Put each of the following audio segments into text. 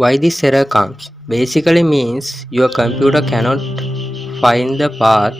Why this error comes? Basically means your computer cannot find the path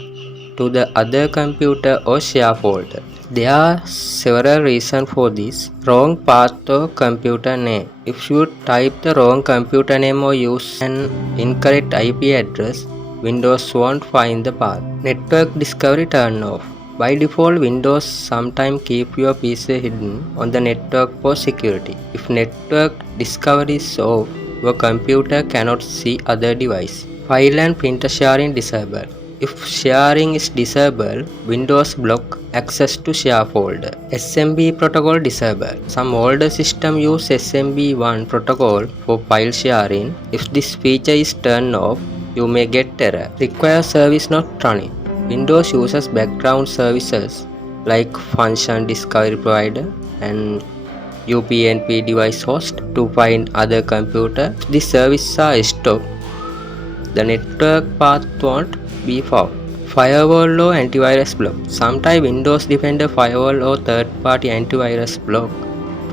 to the other computer or share folder. There are several reasons for this. Wrong path or computer name. If you type the wrong computer name or use an incorrect IP address, Windows won't find the path. Network discovery turn off. By default, Windows sometimes keep your PC hidden on the network for security. If network discovery is off, your computer cannot see other device. File and printer sharing disabled. If sharing is disabled, Windows block access to share folder. SMB protocol disabled. Some older systems use SMB1 protocol for file sharing. If this feature is turned off, you may get error. Require service not running. Windows uses background services like function discovery provider and UPnP device host to find other computer. If these services are stopped, the network path won't be found. Firewall or antivirus block. Sometimes Windows Defender firewall or third-party antivirus block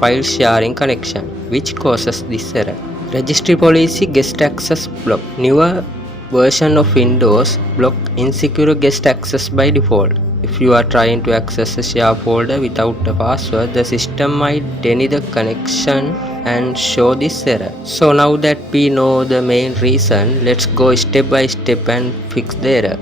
file sharing connection, which causes this error. Registry policy guest access block. Newer version of Windows block insecure guest access by default. If you are trying to access a share folder without a password, the system might deny the connection and show this error. So now that we know the main reason, let's go step by step and fix the error.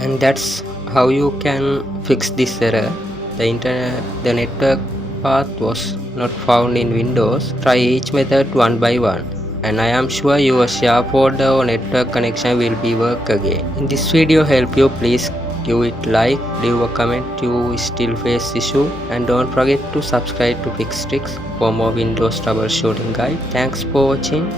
And that's how you can fix this error. The network path was not found in Windows. Try each method one by one, and I am sure your share folder or network connection will be work again. If this video help you, please give it like, leave a comment you still face issue, and don't forget to subscribe to Fix Tricks for more Windows troubleshooting guide. Thanks for watching.